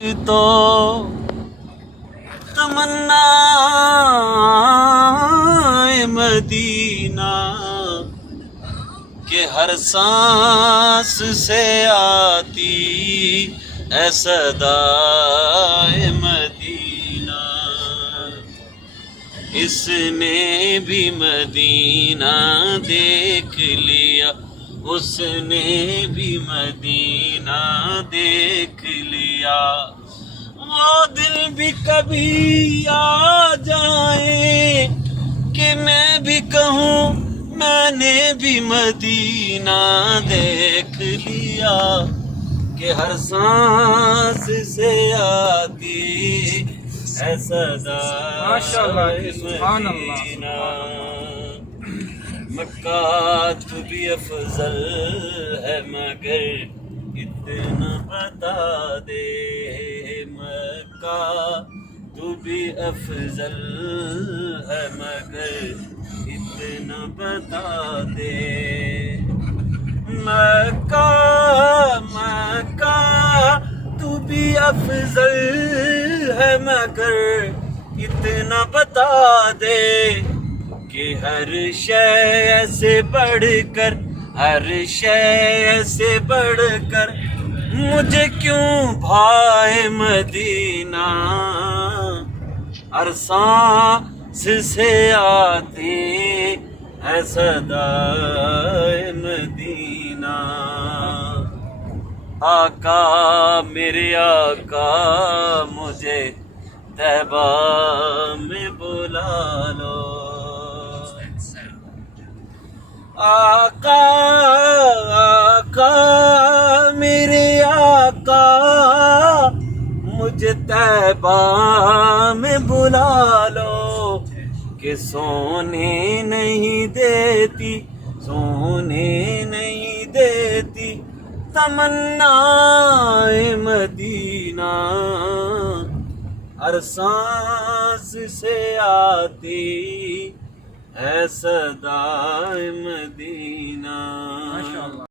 تو تمنا مدینہ کہ ہر سانس سے آتی ہے صدائے مدینہ. اس نے بھی مدینہ دیکھ لیا، اس نے بھی مدینہ دیکھ لیا. وہ دل بھی کبھی آ جائے کہ میں بھی کہوں میں نے بھی مدینہ دیکھ لیا، کہ ہر سانس سے آتی ہے صدائے مدینہ. مکہ تو بھی افضل ہے مگر اتنا بتا دے، مکہ تو بھی افضل ہے مگر اتنا بتا دے. مکہ تو بھی افضل ہے مگر اتنا بتا دے کہ ہر شے سے بڑھ کر، ہر شے سے بڑھ کر مجھے کیوں بھائے مدینہ. ہر سانس سے آتی ہے صدائے مدینہ. آقا میرے آقا مجھے طیبہ میں بلا لو. آقا آقا میرے آقا مجھے طیبہ میں بلا لو، کہ سونے نہیں دیتی، سونے نہیں دیتی تمنا مدینہ. ہر سانس سے آتی ہے صدائے مدینہ.